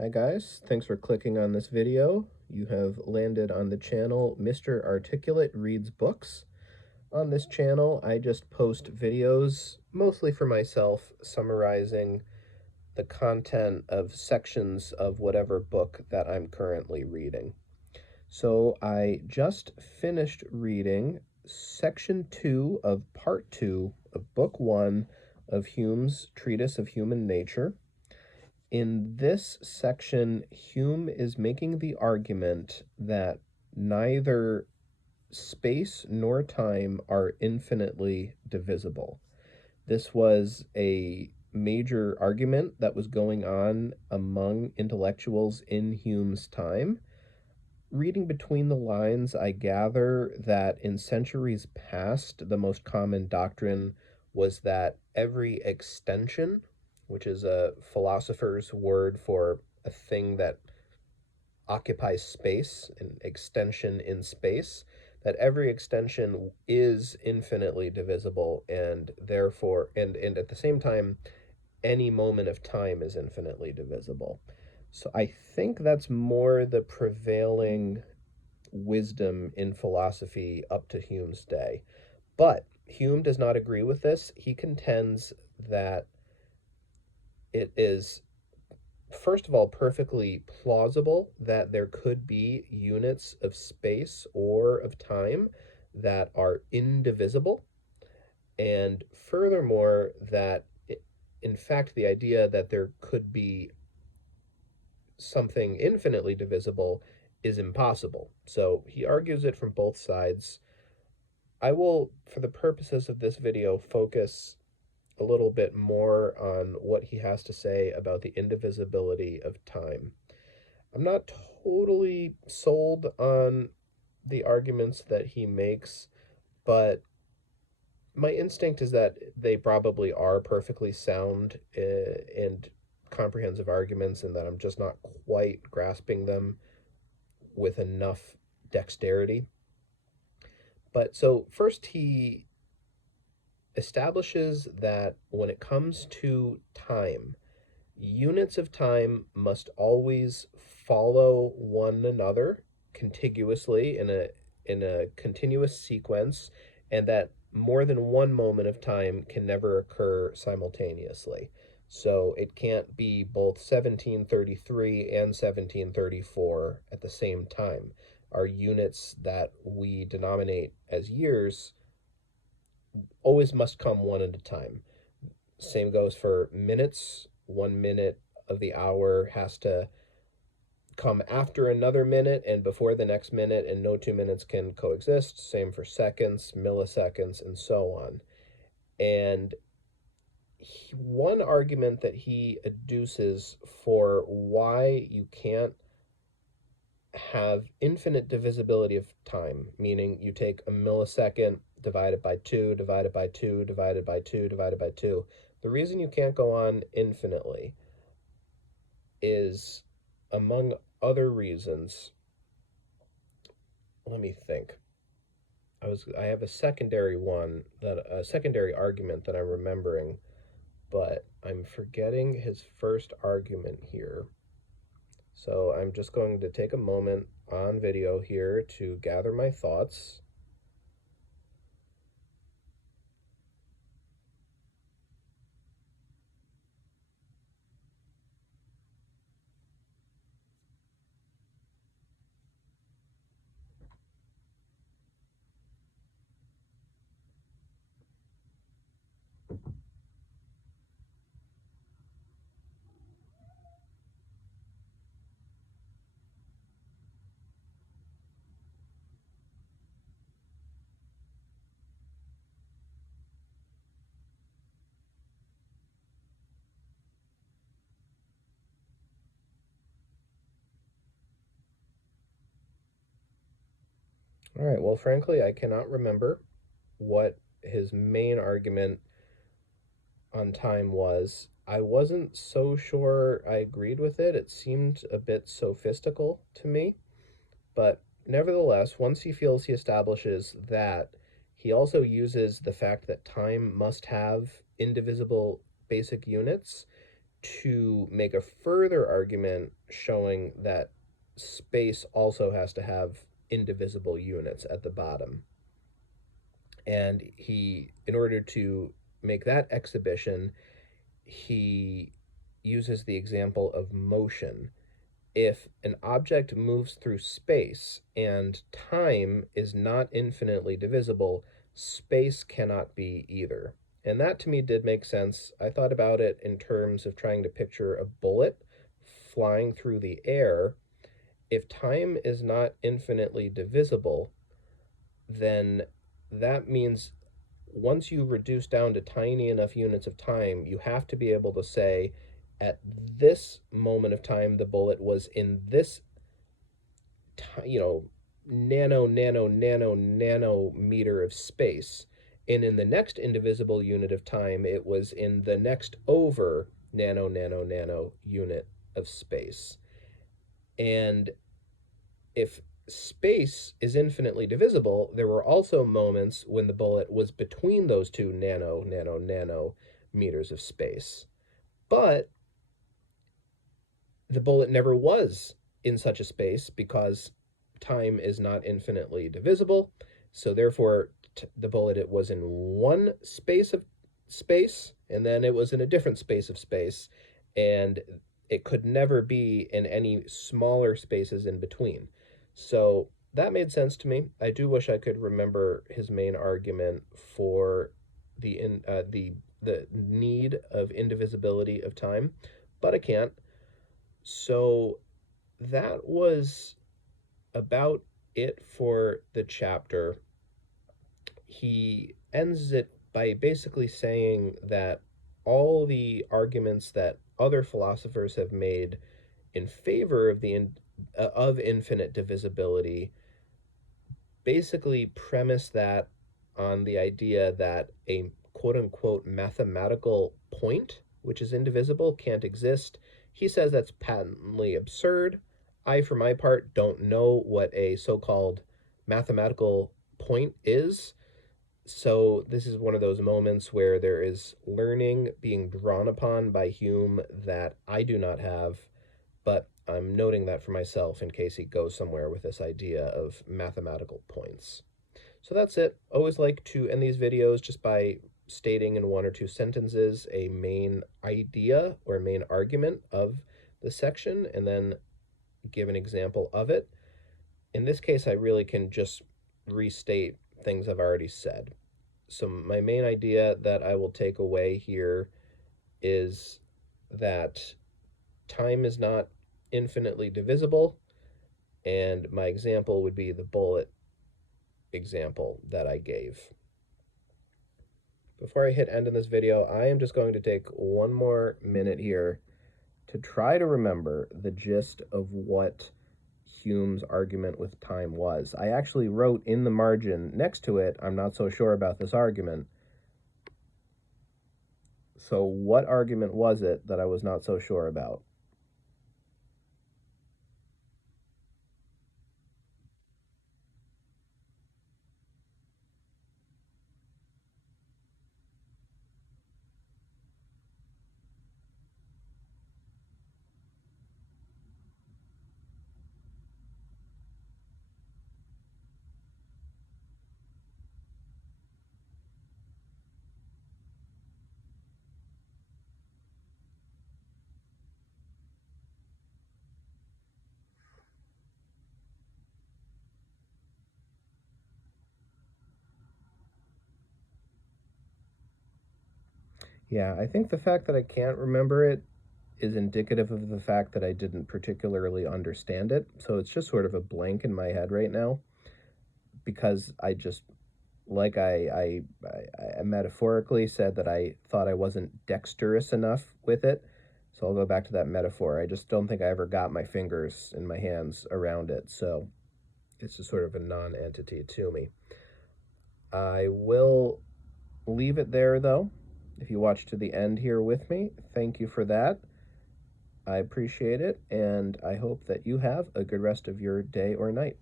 Hi guys, thanks for clicking on this video. You have landed on the channel Mr. Articulate Reads Books. On this channel, I just post videos, mostly for myself, summarizing the content of sections of whatever book that I'm currently reading. So I just finished reading section 2 of part 2 of book 1 of Hume's Treatise of Human Nature. In this section, Hume is making the argument that neither space nor time are infinitely divisible. This was a major argument that was going on among intellectuals in Hume's time. Reading between the lines, I gather that in centuries past, the most common doctrine was that every extension, which is a philosopher's word for a thing that occupies space, an extension in space, that every extension is infinitely divisible, and therefore, and at the same time, any moment of time is infinitely divisible. So I think that's more the prevailing wisdom in philosophy up to Hume's day. But Hume does not agree with this. He contends that it is, first of all, perfectly plausible that there could be units of space or of time that are indivisible. And furthermore, that in fact, the idea that there could be something infinitely divisible is impossible. So he argues it from both sides. I will, for the purposes of this video, focus a little bit more on what he has to say about the indivisibility of time. I'm not totally sold on the arguments that he makes, but my instinct is that they probably are perfectly sound and comprehensive arguments, and that I'm just not quite grasping them with enough dexterity. But so first he establishes that when it comes to time, units of time must always follow one another contiguously in a continuous sequence, and that more than one moment of time can never occur simultaneously. So it can't be both 1733 and 1734 at the same time. Our units that we denominate as years always must come one at a time. Same goes for minutes. 1 minute of the hour has to come after another minute and before the next minute, and no 2 minutes can coexist. Same for seconds, milliseconds, and so on. And one argument that he adduces for why you can't have infinite divisibility of time, meaning you take a millisecond, divide it by 2, divide it by 2, divided by 2, divided by 2. The reason you can't go on infinitely is, among other reasons, let me think. I have a secondary argument that I'm remembering, but I'm forgetting his first argument here. So I'm just going to take a moment on video here to gather my thoughts. All right, well, frankly, I cannot remember what his main argument on time was. I wasn't so sure I agreed with it. It seemed a bit sophistical to me. But nevertheless, once he feels he establishes that, he also uses the fact that time must have indivisible basic units to make a further argument showing that space also has to have indivisible units at the bottom. And he, in order to make that exhibition, he uses the example of motion. If an object moves through space and time is not infinitely divisible, space cannot be either. And that to me did make sense. I thought about it in terms of trying to picture a bullet flying through the air. If time is not infinitely divisible, then that means once you reduce down to tiny enough units of time, you have to be able to say, at this moment of time, the bullet was in this, nanometer of space. And in the next indivisible unit of time, it was in the next over nano unit of space. And if space is infinitely divisible, there were also moments when the bullet was between those two nano meters of space. But the bullet never was in such a space because time is not infinitely divisible. So therefore, the bullet, it was in one space of space, and then it was in a different space of space, and it could never be in any smaller spaces in between. So that made sense to me. I do wish I could remember his main argument for the need of indivisibility of time, but I can't. So that was about it for the chapter. He ends it by basically saying that all the arguments that other philosophers have made in favor of of infinite divisibility basically premise that on the idea that a quote-unquote mathematical point, which is indivisible, can't exist. He says that's patently absurd. I, for my part, don't know what a so-called mathematical point is. So this is one of those moments where there is learning being drawn upon by Hume that I do not have, but I'm noting that for myself in case he goes somewhere with this idea of mathematical points. So that's it. Always like to end these videos just by stating in one or two sentences a main idea or main argument of the section and then give an example of it. In this case, I really can just restate things I've already said. So my main idea that I will take away here is that time is not infinitely divisible, and my example would be the bullet example that I gave. Before I hit end in this video, I am just going to take one more minute here to try to remember the gist of what Hume's argument with time was. I actually wrote in the margin next to it, I'm not so sure about this argument. So what argument was it that I was not so sure about? Yeah, I think the fact that I can't remember it is indicative of the fact that I didn't particularly understand it. So it's just sort of a blank in my head right now because I just, like I metaphorically said that I thought I wasn't dexterous enough with it. So I'll go back to that metaphor. I just don't think I ever got my fingers and my hands around it. So it's just sort of a non-entity to me. I will leave it there though. If you watched to the end here with me, thank you for that. I appreciate it, and I hope that you have a good rest of your day or night.